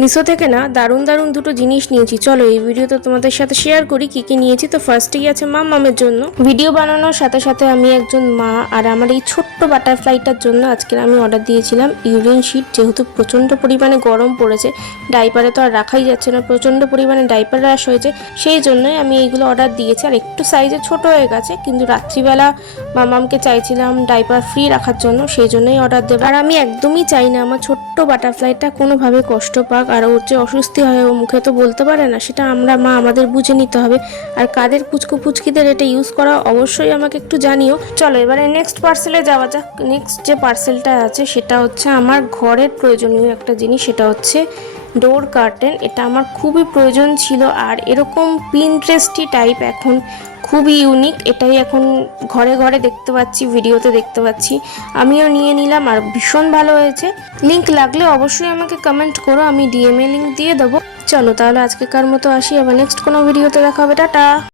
মিশো থেকে না দারুণ দারুণ দুটো জিনিস নিয়েছি। চলো এই ভিডিওতে তোমাদের সাথে শেয়ার করি কি কি নিয়েছি। তো ফার্স্টেই আছে মামের জন্য। ভিডিও বানানোর সাথে সাথে আমি একজন মা, আর আমার এই ছোট্ট বাটারফ্লাইটার জন্য আজকের আমি অর্ডার দিয়েছিলাম ইউরিন শিট। যেহেতু প্রচণ্ড পরিমাণে গরম পড়েছে, ডাইপারে তো আর রাখাই যাচ্ছে না, প্রচণ্ড পরিমাণে ডাইপার র্যাশ হয়েছে, সেই জন্যই আমি এইগুলো অর্ডার দিয়েছি। আর একটু সাইজে ছোট হয়ে গেছে, কিন্তু রাত্রিবেলা মামামকে চাইছিলাম ডাইপার ফ্রি রাখার জন্য, সেই জন্যই অর্ডার দেবো। আর আমি একদমই চাই না আমার ছোট্ট বাটারফ্লাইটা কোনোভাবে কষ্ট পাক, আর ওর যে অস্বস্তি হয় ও মুখে তো বলতে পারে না, সেটা আমরা মা আমাদের বুঝে নিতে হবে। আর কাদের পুচকুদের এটা ইউজ করা অবশ্যই আমাকে একটু জানিও। চলো এবারে নেক্সট পার্সেলে যাওয়া যাক। নেক্সট যে পার্সেলটা আছে সেটা হচ্ছে আমার ঘরের প্রয়োজনীয় একটা জিনিস, সেটা হচ্ছে ডোর কার্টেন। এটা আমার খুবই প্রয়োজন ছিল, আর এরকম পিন্টারেস্টি টাইপ এখন খুবই ইউনিক, এটাই এখন ঘরে ঘরে দেখতে পাচ্ছি, ভিডিওতে দেখতে পাচ্ছি। আমিও নিয়ে নিলাম আর ভীষণ ভালো হয়েছে। লিংক লাগলে অবশ্যই আমাকে কমেন্ট করো, আমি ডিএমএ লিংক দিয়ে দেবো। চলো তাহলে আজকেকার মতো আসি, আবার নেক্সট কোনো ভিডিওতে দেখা হবে। টাটা।